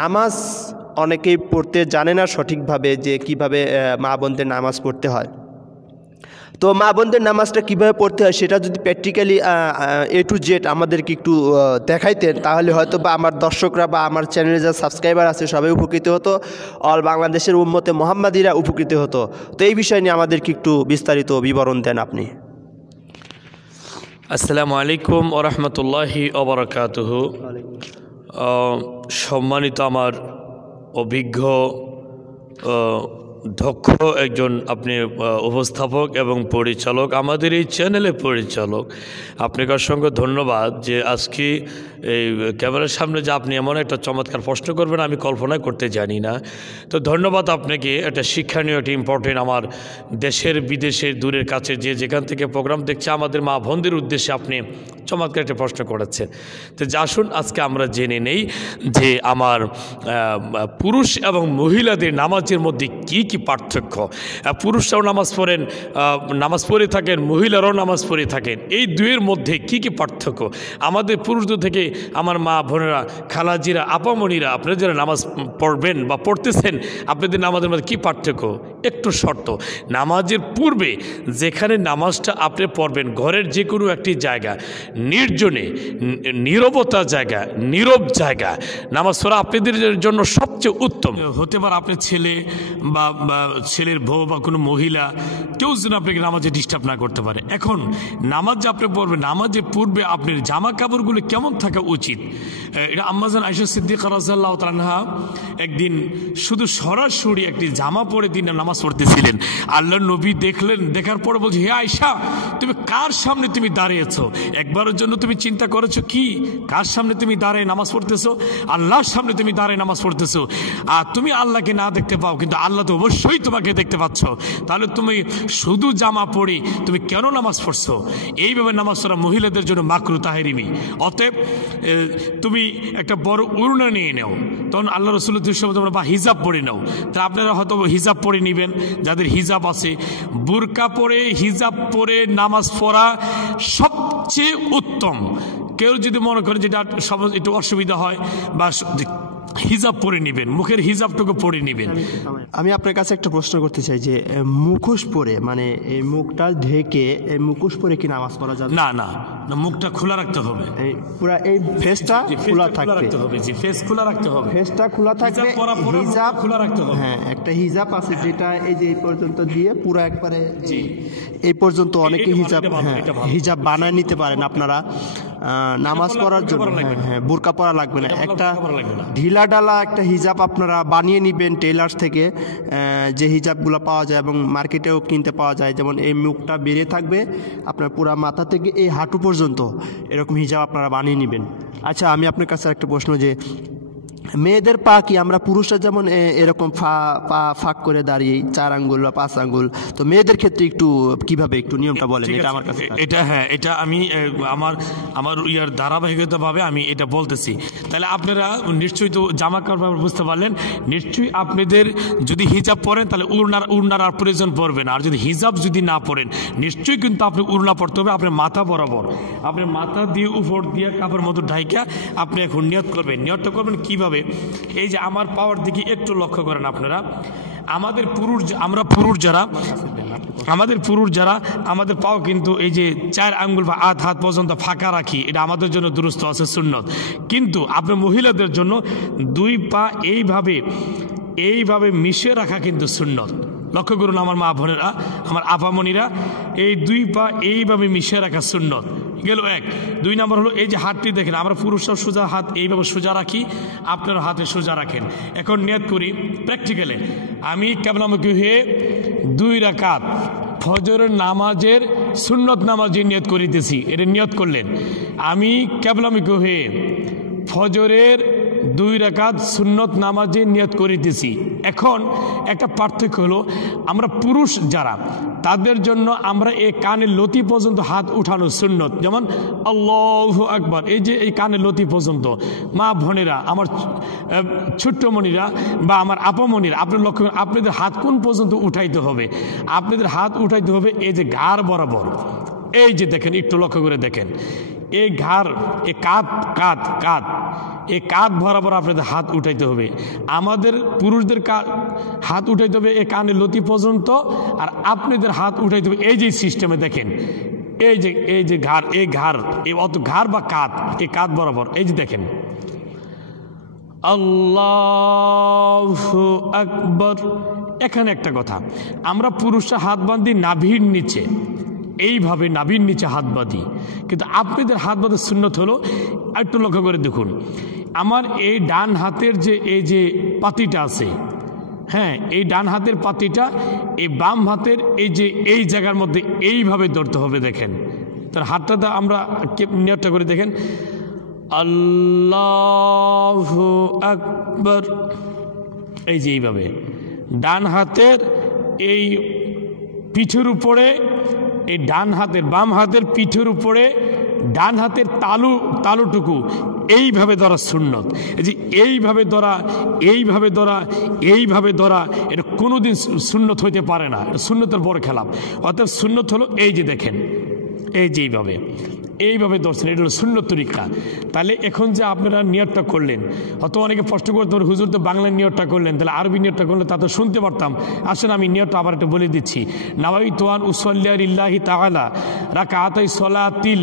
নামাজ অনেকেই পড়তে জানে না সঠিকভাবে, যে কিভাবে মা বোনদের নামাজ পড়তে হয়। তো মা বোনদের নামাজটা কীভাবে পড়তে হয় সেটা যদি প্র্যাকটিক্যালি A to Z আমাদেরকে একটু দেখাইতেন, তাহলে হয়তো বা আমার দর্শকরা বা আমার চ্যানেলে যারা সাবস্ক্রাইবার আছে সবাই উপকৃত হতো, অল বাংলাদেশের উম্মতে মোহাম্মদীরা উপকৃত হতো। তো এই বিষয় নিয়ে আমাদেরকে একটু বিস্তারিত বিবরণ দেন আপনি। আসসালামু আলাইকুম ওয়া রাহমাতুল্লাহি ওয়া বারাকাতুহু। সম্মানিত আমার অভিজ্ঞ দক্ষ একজন আপনি উপস্থাপক এবং পরিচালক, আমাদের এই চ্যানেলের পরিচালক, আপনাকে অসংখ্য ধন্যবাদ যে আজকে এই ক্যামেরার সামনে যে আপনি এমন একটা চমৎকার প্রশ্ন করবেন আমি কল্পনা করতে জানি না। তো ধন্যবাদ আপনাকে। একটা শিক্ষণীয়, একটা ইম্পর্টেন্ট, আমার দেশের বিদেশের দূরের কাছে যে যেখান থেকে প্রোগ্রাম দেখছে আমাদের মা বোনদের উদ্দেশ্যে আপনি চমৎকার একটা প্রশ্ন করেছেন। তো আসুন আজকে আমরা জেনে নেই যে আমার পুরুষ এবং মহিলাদের নামাজের মধ্যে কি কি পার্থক্য। পুরুষরাও নামাজ পড়ে থাকেন, মহিলারাও নামাজ পড়ে থাকেন, এই দুয়ের মধ্যে কি কি পার্থক্য। আমাদের পুরুষদের থেকে আমার মা বোনেরা, খালাজিরা, আপামণিরা, আপনারা যারা নামাজ পড়বেন বা পড়তেছেন, আপনাদের নামাজের মধ্যে কী পার্থক্য। একটু শর্ত, নামাজের পূর্বে যেখানে নামাজটা আপনি পড়বেন, ঘরের যে কোনো একটি জায়গা, নির্জনে, নীরবতা জায়গা, নীরব জায়গা নামাজ পড়া আপনাদের জন্য সবচেয়ে উত্তম হতে পারে। আপনার ছেলে বা ছেলের বউ বা কোনো মহিলা কেউ যেন আপনাকে নামাজে ডিস্টার্ব না করতে পারে। এখন নামাজ যে আপনি পড়বেন, নামাজের পূর্বে আপনার জামা কাপড়গুলো কেমন থাকা উচিত। এটা আম্মাজান আয়েশা সিদ্দিকা রাদিয়াল্লাহু তাআলা আনহা একদিন শুধু সরাসরি একটি জামা পরে তিনি নামাজ পড়তেছিলেন। আল্লাহর নবী দেখলেন, দেখার পরে বলছে, হে আয়েশা, তুমি কার সামনে তুমি দাঁড়িয়েছো? একবারের জন্য তুমি চিন্তা করেছো কি কার সামনে তুমি দাঁড়িয়ে নামাজ পড়তেছো? আল্লাহর সামনে তুমি দাঁড়িয়ে নামাজ পড়তেছো। আর তুমি আল্লাহকে না দেখতে পাও, কিন্তু আল্লাহ তো অবশ্যই তোমাকে দেখতে পাচ্ছ। তাহলে তুমি শুধু জামা পরে তুমি কেন নামাজ পড়ছো? এইভাবে নামাজ পড়া মহিলাদের জন্য মাকরু তাহরিমি। অতএব তুমি একটা বড় উড়না নিয়ে নাও, তখন আল্লাহ রাসূলের দৃশ্যমতো বা হিজাব পরে নাও। তা আপনারা হয়তো হিজাব পরে নেবেন, যাদের হিজাব আছে। বুরকা পরে, হিজাব পরে নামাজ পড়া সবচেয়ে উত্তম। কেউ যদি মনে করে যেটা একটু অসুবিধা হয়, বা হিজাব পরে নেবেন, মুখের হিজাবটুকু পরে নেবেন। আমি আপনার কাছে একটা প্রশ্ন করতে চাই যে মুখোশ পরে, মানে এই মুখটা ঢেকে এই মুখোশ পরে কি নামাজ পড়া যাবে? না না, মুখটা খোলা রাখতে হবে, পুরো এই ফেসটা খোলা থাকতে হবে। জি, ফেস খোলা রাখতে হবে, ফেসটা খোলা থাকবে, হিজাব খোলা রাখতে হবে। হ্যাঁ, একটা হিজাব আছে যেটা এই যে এই পর্যন্ত দিয়ে পুরো একবারে জি এই পর্যন্ত। অনেকে হিজাব, হ্যাঁ, হিজাব বানায় নিতে পারেন আপনারা নামাজ পড়ার জন্য। হ্যাঁ, বোরকা পরা লাগবে না, একটা ঢিলা ডালা একটা হিজাব আপনারা বানিয়ে নেবেন টেলার্স থেকে, যে হিজাবগুলো পাওয়া যায় এবং মার্কেটেও কিনতে পাওয়া যায়। যেমন এই মুখটা বেরিয়ে থাকবে আপনার পুরা মাথা থেকে এই হাঁটু পর্যন্ত, এরকম হিজাব আপনারা বানিয়ে নেবেন। আচ্ছা, আমি আপনার কাছে একটা প্রশ্ন, যে মেয়েদের পা কি আমরা পুরুষরা যেমন এরকম পা ফাঁক করে দাঁড়িয়ে 4 আঙ্গুল বা 5 আঙ্গুল, তো মেয়েদের ক্ষেত্রে একটু কিভাবে একটু নিয়মটা বলেন। এটা আমার কাছে এটা, হ্যাঁ, এটা আমি আমার ইয়ার ধারাবাহিকতাভাবে আমি এটা বলতেছি। তাহলে আপনারা নিশ্চয়ই তো জামা কাপড় বুঝতে পারলেন। নিশ্চয়ই আপনাদের যদি হিজাব পরেন তাহলে উড়নার আর প্রয়োজন পড়বে না। আর যদি হিজাব যদি না পরেন, নিশ্চয়ই কিন্তু আপনি উড়না পড়তে হবে আপনার মাথা বরাবর। আপনার মাথা দিয়ে উপর দিয়ে কাপড়ের মতো ঢাইকা আপনি এখন নিয়ত করবেন। নিয়তটা করবেন কিভাবে? এই যে আমার পাওয়ার দিকে একটু লক্ষ্য করেন আপনারা। আমাদের পুরুষ যারা আমাদের পাও কিন্তু এই যে 4 আঙ্গুল বা হাত পর্যন্ত ফাঁকা রাখি, এটা আমাদের জন্য দুরুস্ত আছে, সুন্নত। কিন্তু আপনার মহিলাদের জন্য 2 পা এইভাবে মিশিয়ে রাখা কিন্তু সুন্নত। লক্ষ্য করুন আমার মা বোনেরা, আমার আপামণিরা, এই 2 পা এইভাবে মিশিয়ে রাখা সুন্নত গেল 1। 2 নম্বর হলো এই যে হাতটি দেখেন, আমরা পুরুষরা সোজা হাত এইভাবে সোজা রাখি, আপনারা হাতে সোজা রাখেন। এখন নিয়ত করি প্র্যাকটিক্যালে, আমি কিবলামুখী হয়ে 2 রাকাত ফজরের নামাজের সুন্নত নামাজের নিয়ত করিতেছি। এটা নিয়ত করলেন, আমি কিবলামুখী হয়ে ফজরের 2 রাকাত সুন্নত নামাজে নিয়ত করিতেছি। এখন একটা পার্থক্য হলো, আমরা পুরুষ যারা তাদের জন্য আমরা এই কানের লতি পর্যন্ত হাত উঠানো সুন্নত, যেমন আল্লাহু আকবার, এই যে এই কানের লতি পর্যন্ত। মা বোনেরা, আমার ছোট্টমণিরা বা আমার আপামণিরা, আপনার লক্ষ্য আপনাদের হাত কোন পর্যন্ত উঠাইতে হবে? আপনাদের হাত উঠাইতে হবে এই যে ঘাড় বরাবর। এই যে দেখেন, একটু লক্ষ্য করে দেখেন, এই ঘাড়, এই কাঁধ এই কাঁধ বরাবর আপনাদের হাত উঠাইতে হবে। আমাদের পুরুষদের হাত উঠাইতে হবে এই কানের লতি পর্যন্ত, আর আপনাদের হাত উঠাইতে হবে এই যে সিস্টেমে দেখেন, এই যে ঘাড়, এই ঘাড়, এই অত ঘাড় বা কাঁধ, এই কাঁধ বরাবর এই যে দেখেন। আল্লাহু আকবার। এখানে একটা কথা, আমরা পুরুষরা হাত বাঁধি নাভির নিচে, এইভাবে নাভির নিচে হাত বাঁধি, কিন্তু আপনাদের হাত বাঁধার সুন্নত হলো, একটু লক্ষ্য করে দেখুন, আমার এই ডান হাতের যে এই যে পাতিটা আছে, হ্যাঁ, এই ডান হাতের পাতিটা এই বাম হাতের এই যে এই জায়গার মধ্যে এইভাবে ধরতে হবে। দেখেন তার হাতটা আমরা নিয়তটা করে দেখেন, আল্লাহু আকবার, এই যে এইভাবে ডান হাতের এই পিঠের উপরে, এই ডান হাতের বাম হাতের পিঠের উপরে ডান হাতের তালুটুকু এইভাবে ধরা সুন্নত। এই যে এইভাবে ধরা, এইভাবে ধরা, এইভাবে ধরা, এটা কোনোদিন সুন্নত হইতে পারে না, এটা সুন্নতের বড় খেলাপ। অর্থাৎ সুন্নত হলো এই যে দেখেন, এই যে এইভাবে ধরছেন, এটা হলো সুন্নত তরিকা। তাহলে এখন যে আপনারা নিয়তটা করলেন, হয়তো অনেকে প্রশ্ন করতে পারে, হুজুর তো বাংলার নিয়তটা করলেন, তাহলে আরবি নিয়তটা করলে তা তো শুনতে পারতাম। আসেন আমি নিয়তটা আবার একটু বলে দিচ্ছি। নাওয়াইতু আন উসাল্লি লিল্লাহি তাআলা রাকাতাই সলাতিল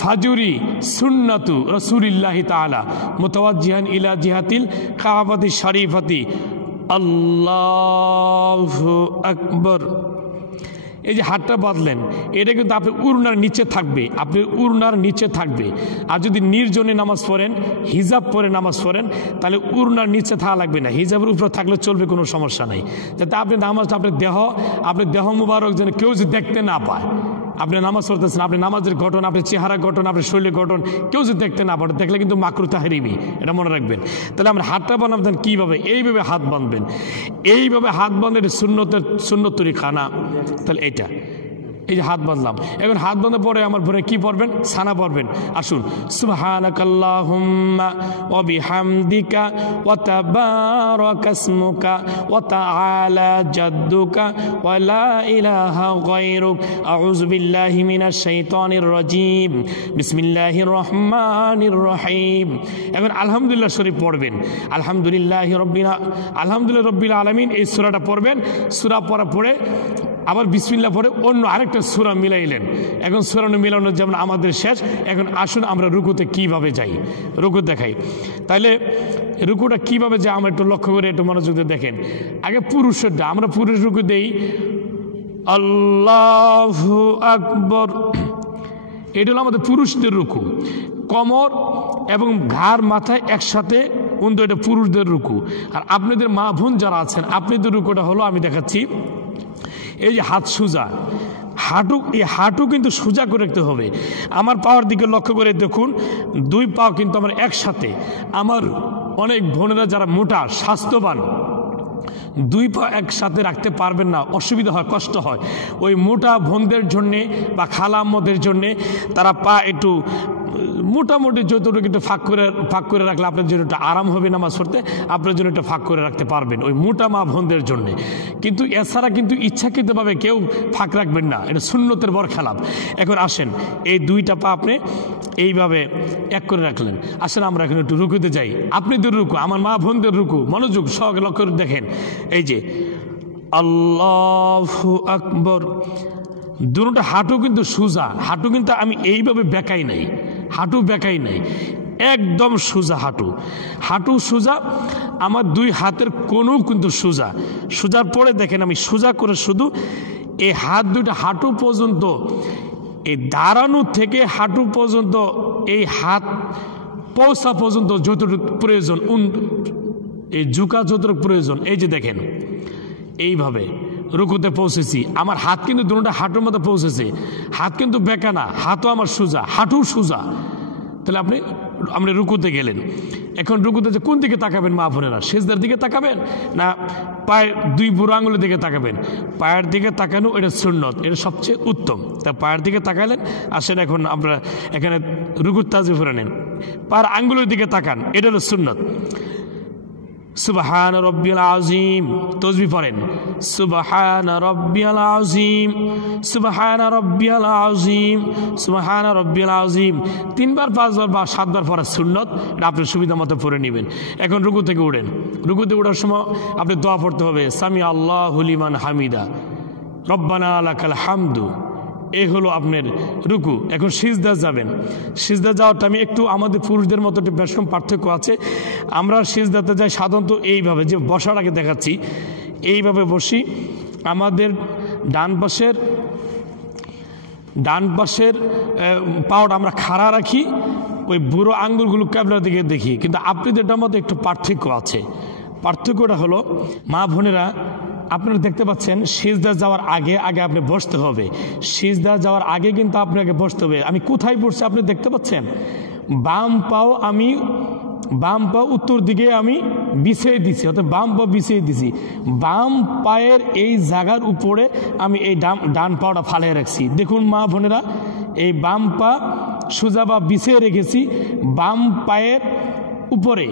ফাজরি সুন্নাতু রাসূলিল্লাহি তাআলা মুতাওয়াজ্জিহান ইলা জিহাতিল কাবাতি শরীফাতি। আল্লাহু আকবার। এই যে হাতটা বাঁধলেন, এটা কিন্তু আপনি উড়নার নিচে থাকবে, আপনি উড়নার নিচে থাকবে। আর যদি নির্জনে নামাজ পড়েন, হিজাব পরে নামাজ পড়েন, তাহলে উড়নার নিচে থাকা লাগবে না, হিজাবের উপরে থাকলে চলবে, কোনো সমস্যা নাই। যাতে আপনি নামাজটা আপনার দেহ মুবারক যেন কেউ যদি দেখতে না পায়। আপনি নামাজ পড়তেছেন, আপনি নামাজের গঠন, আপনার চেহারা গঠন, আপনার শরীরের গঠন কেউ যদি দেখতে না পারে, দেখলে কিন্তু মাকরু তাহরিমি, এটা মনে রাখবেন। তাহলে আমরা হাতটা বানাবেন কীভাবে? এইভাবে হাত বাঁধবেন, এইভাবে হাত বাঁধলে সুন্নত তরিকা না। তাহলে এইটা, এই যে হাত বাঁধলাম, এখন হাত বাঁধার পরে আমার পরে কি পড়বেন? সানা পড়বেন। আসুন, সুবহানাকাল্লাহুম্মা ওয়া বিহামদিকা ওয়া তাবারাকা ইসমুকা ওয়া তাআলা জাদ্দুকা ওয়া লা ইলাহা গায়রুক আউযু বিল্লাহি মিনাশ শাইতানির রাজীম বিসমিল্লাহির রহমানির রহিম। এখন আলহামদুলিল্লাহ শরীফ পড়বেন, আলহামদুলিল্লাহ রব্বিল আলামিন, এই সূরাটা পড়বেন। সূরা পড়া পড়ে আবার বিসমিল্লাহ পরে অন্য আরেকটা সূরা মিলাইলেন। এখন সূরা মিলানো যেমন আমাদের শেষ। এখন আসুন আমরা রুকুতে কিভাবে যাই, রুকু দেখাই। তাহলে রুকুটা কিভাবে যায় আমরা একটু লক্ষ্য করে একটু মনোযোগ দিয়ে দেখেন। আগে পুরুষেরটা, আমরা পুরুষ রুকু দেই আল্লাহু আকবার, এটা হলো আমাদের পুরুষদের রুকু। কোমর এবং ঘাড় মাথায় একসাথে উন্দু, এটা পুরুষদের রুকু। আর আপনাদের মা বোন যারা আছেন, আপনাদের রুকুটা হলো, আমি দেখাচ্ছি, এই যে হাত সোজা, হাঁটু, এই হাঁটু কিন্তু সোজা করে রাখতে হবে। আমার পাওয়ার দিকে লক্ষ্য করে দেখুন, দুই পা কিন্তু আমার একসাথে। আমার অনেক বোনেরা যারা মোটা স্বাস্থ্যবান, দুই পা একসাথে রাখতে পারবেন না, অসুবিধা হয়, কষ্ট হয়। ওই মোটা বোনদের জন্যে বা খালাম্মদের জন্যে তারা পা একটু মোটামুটি যতটুকু একটু ফাঁক করে রাখলে আপনার জন্য একটু আরাম হবে নামাজ পড়তে, আপনার জন্য একটু ফাঁক করে রাখতে পারবেন ওই মোটা মা বোনদের জন্য। কিন্তু এছাড়া কিন্তু ইচ্ছাকৃতভাবে কেউ ফাঁক রাখবেন না, এটা সুন্নতের বড় খেলাপ। এখন আসেন, এই দুইটা পা আপনি এইভাবে এক করে রাখলেন। আসেন আমরা এখন একটু রুকুতে যাই। আপনাদের রুকু, আমার মা বোনদের রুকু, মনোযোগ সহকারে লক্ষ্য করে দেখেন। এই যে আল্লাহু আকবার, দুটোটা হাঁটু কিন্তু সোজা, হাঁটু কিন্তু আমি এইভাবে বেঁকাই নাই, হাঁটু বেঁকাই নাই, একদম সোজা হাঁটু সোজা। আমার দুই হাতের কোনও কিন্তু সোজা। সোজার পরে দেখেন আমি সোজা করে শুধু এই হাত দুইটা হাঁটু পর্যন্ত, এই দাঁড়ানো থেকে হাঁটু পর্যন্ত, এই হাত পৌঁছা পর্যন্ত যতটুকু প্রয়োজন, এই ঝুঁকা যতটুকু প্রয়োজন, এই যে দেখেন এইভাবে রুকুতে পৌঁছেছি। আমার হাত কিন্তু দুটোটা হাঁটুর মধ্যে পৌঁছেছে, হাত কিন্তু বেঁকা না, হাতও আমার সোজা, হাঁটু সোজা। তাহলে আপনি রুকুতে গেলেন। এখন রুকুতে যে কোন দিকে তাকাবেন মা বোনেরা? সেজদার দিকে তাকাবেন না পায়ের দুই বুড়ো আঙুলের দিকে তাকাবেন? পায়ের দিকে তাকানো এটা সুন্নত, এটা সবচেয়ে উত্তম। তা পায়ের দিকে তাকালেন। আসেন এখন আমরা এখানে রুকুর তাজবি করে নেন, পায়ের আঙ্গুলের দিকে তাকান, এটা হলো সুন্নত। সুবহান রব্বিয়াল আযীম, তাসবিহ পড়েন সুবহান রব্বিয়াল আযীম, সুবহান রব্বিয়াল আযীম, সুবহান রব্বিয়াল আযীম। 3 বার 5 বার বা 7 বার পড়া সুন্নত, এটা আপনার সুবিধা মতো পড়ে নেবেন। এখন রুকু থেকে উঠেন, রুকুতে ওঠার সময় আপনি দোয়া পড়তে হবে সামি আল্লাহু লিমান হামিদা, রব্বানা লাকাল হামদু। এই হলো আপনার রুকু। এখন সিজদা যাবেন, সিজদা যাওয়াটা আমি একটু আমাদের পুরুষদের মতো একটা বেশম পার্থক্য আছে। আমরা সিজদাতে যাই সাধারণত এইভাবে, যে বসার আগে দেখাচ্ছি, এইভাবে বসি। আমাদের ডান পাশের পাওটা আমরা খাড়া রাখি, ওই বুড়ো আঙ্গুলগুলো ক্যাবলার দিকে দেখি। কিন্তু আপনাদেরটার মধ্যে একটু পার্থক্য আছে। পার্থক্যটা হলো, মা বোনেরা আপনারা দেখতে পাচ্ছেন সিজদা যাওয়ার আগে আপনি বসতে হবে। সিজদা যাওয়ার আগে কিন্তু আপনাকে বসতে হবে। আমি কোথায় বসছি আপনি দেখতে পাচ্ছেন? বাম পা উত্তর দিকে আমি বিছিয়ে দিছি, অর্থাৎ বাম পা বিছিয়ে দিছি। বাম পায়ের এই জায়গার উপরে আমি এই ডান পাটা ফালিয়ে রাখছি। দেখুন মা বোনেরা, এই বাম পা সোজা বা বিছিয়ে রেখেছি, বাম পায়ের উপরে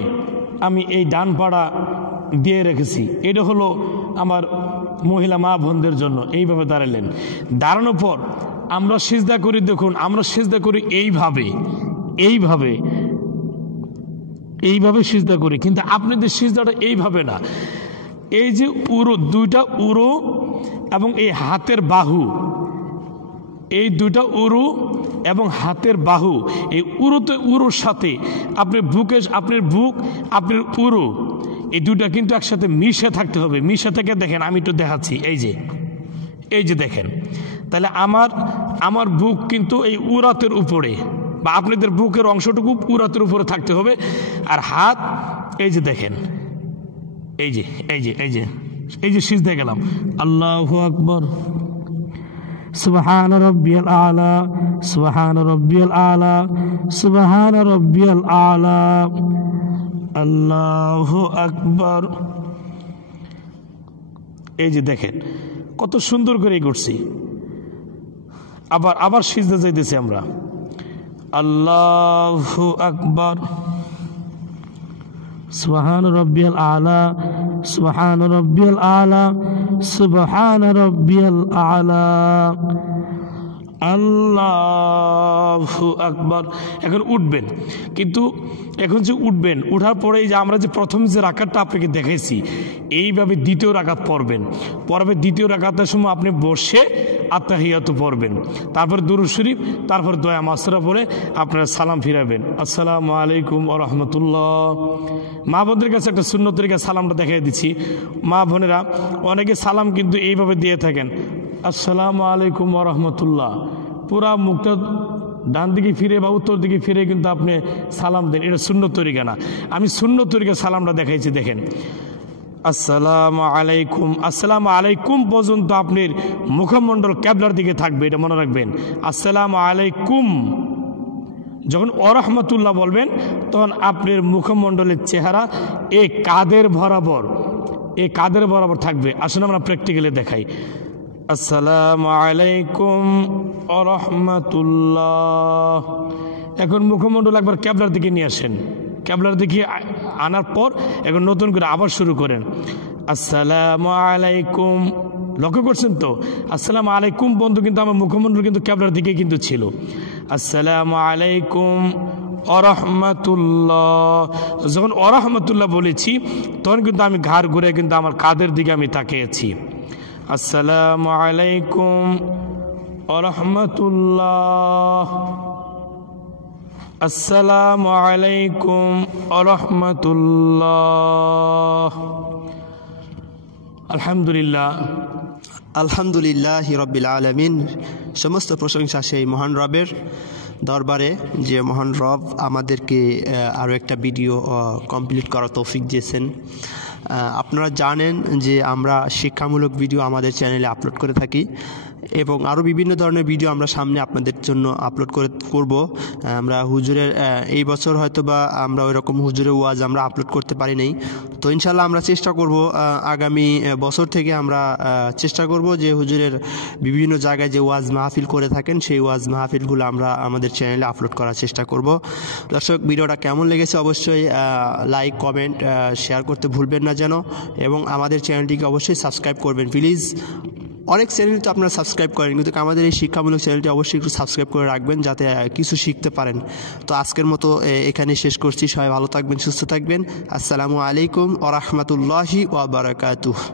আমি এই ডান পাটা দিয়ে রেখেছি। এটা হলো আমার মহিলা মা বোনদের জন্য। এইভাবে দাঁড়ালেন, দাঁড়ানোর পর আমরা সিজদা করি। দেখুন আমরা সিজদা করি এইভাবে সিজদা করি, কিন্তু আপনাদের সিজদাটা এইভাবে না। এই যে দুইটা উরু এবং এই হাতের বাহু, এই দুইটা উরু এবং হাতের বাহু, এই উরুর সাথে আপনার বুক, আপনার উরু, এই দুটা কিন্তু একসাথে মিশে থাকতে হবে। মিশে থেকে দেখেন, আমি একটু দেখাচ্ছি। এই যে দেখেন, তাহলে আমার বুক কিন্তু এই উরাতের উপরে, বা আপনাদের বুকের অংশটুকু উরাতের উপরে থাকতে হবে। আর হাত, এই যে দেখেন, এই যে সিজদায় গেলাম, আল্লাহু আকবার, সুবহান রাব্বিয়াল আলা, সুবহান রাব্বিয়াল আলা, সুবহান রাব্বিয়াল আলা, আল্লাহু আকবার। এই যে দেখেন কত সুন্দর করে করছি। আবার সিজদা যাইতেছি আমরা, আল্লাহু আকবার, সুবহান রাব্বিয়াল আলা, সুবহান রাব্বিয়াল আলা, সুবহান রাব্বিয়াল আলা, আল্লাহু আকবার। এখন উঠবেন, কিন্তু এখন যে উঠার পরে যে আমরা যে প্রথম যে রাকাতটা আপনাকে দেখাইছি, এইভাবে দ্বিতীয় রাকাত পড়বেন। দ্বিতীয় রাকাতের সময় আপনি বসে আত্তাহিয়াত পড়বেন, তারপর দুরূদ শরীফ, তারপর দোয়া মাসরা পড়ে আপনারা সালাম ফিরাবেন, আসসালামু আলাইকুম ওয়া রাহমাতুল্লাহ। মা বোনদের কাছে একটা সুন্নত তরিকা সালামটা দেখাই দিচ্ছি। মা বোনেরা অনেকে সালাম কিন্তু এইভাবে দিয়ে থাকেন, আসসালামু আলাইকুম ওয়া রাহমাতুল্লাহ। পুরা মুখটা ডান দিকে ফিরে বা উত্তর দিকে ফিরে কিন্তু আপনি সালাম দেন। এটা সুন্নত তরিকা না। আমি সুন্নত তরিকা সালামটা দেখাইছি। দেখেন, আসসালামু আলাইকুম, আসসালামু আলাইকুম পর্যন্ত আপনার মুখমণ্ডল ক্যাবলার দিকে থাকবে, এটা মনে রাখবেন। আসসালামু আলাইকুম, যখন ওয়ারাহমাতুল্লাহ বলবেন তখন আপনার মুখমণ্ডলের চেহারা এই কাঁধের বরাবর থাকবে। আসলে আমরা প্র্যাকটিক্যালি দেখাই, আসসালামু আলাইকুম ওয়া রাহমাতুল্লাহ। এখন মুখমণ্ডল একবার ক্যাবলার দিকে নিয়ে আসেন। ক্যাবলার দিকে আনার পর এখন নতুন করে আবার শুরু করেন, আসসালামু আলাইকুম। লক্ষ্য করছেন তো, আসসালামু আলাইকুম বন্ধু কিন্তু আমার মুখমণ্ডল কিন্তু ক্যাবলার দিকে কিন্তু ছিল। আসসালামু আলাইকুম ওয়া রাহমাতুল্লাহ। যখন ওয়া রাহমাতুল্লাহ বলেছি তখন কিন্তু আমি ঘাড় ঘুরে কিন্তু আমার কাঁধের দিকে আমি তাকিয়েছি। আসসালামু আলাইকুম ওয়া রাহমাতুল্লাহ, আসসালামু আলাইকুম ওয়া রাহমাতুল্লাহ। আলহামদুলিল্লাহ রাব্বিল আলামিন। সমস্ত প্রশংসা সেই মহান রবের দরবারে, যে মহান রব আমাদেরকে আরও একটা ভিডিও কমপ্লিট করার তৌফিক দিয়েছেন। আপনারা জানেন যে আমরা শিক্ষামূলক ভিডিও আমাদের চ্যানেলে আপলোড করে থাকি, এবং আরও বিভিন্ন ধরনের ভিডিও আমরা সামনে আপনাদের জন্য আপলোড করব। আমরা হুজুরের এই বছর হয়তো বা আমরা ওই রকম হুজুরের ওয়াজ আমরা আপলোড করতে পারি নাই, তো ইনশাল্লাহ আমরা চেষ্টা করব আগামী বছর থেকে আমরা চেষ্টা করব যে হুজুরের বিভিন্ন জায়গায় যে ওয়াজ মাহফিল করে থাকেন সেই ওয়াজ মাহফিলগুলো আমরা আমাদের চ্যানেলে আপলোড করার চেষ্টা করব। দর্শক, ভিডিওটা কেমন লেগেছে অবশ্যই লাইক কমেন্ট শেয়ার করতে ভুলবেন না যেন, এবং আমাদের চ্যানেলটিকে অবশ্যই সাবস্ক্রাইব করবেন প্লিজ। অনেক চ্যানেল তো আপনারা সাবস্ক্রাইব করেন, কিন্তু আমাদের এই শিক্ষামূলক চ্যানেলটি অবশ্যই একটু সাবস্ক্রাইব করে রাখবেন যাতে কিছু শিখতে পারেন। তো আজকের মতো এখানে শেষ করছি। সবাই ভালো থাকবেন, সুস্থ থাকবেন। আসসালামু আলাইকুম ওয়া রাহমাতুল্লাহি ওয়া বারাকাতুহু।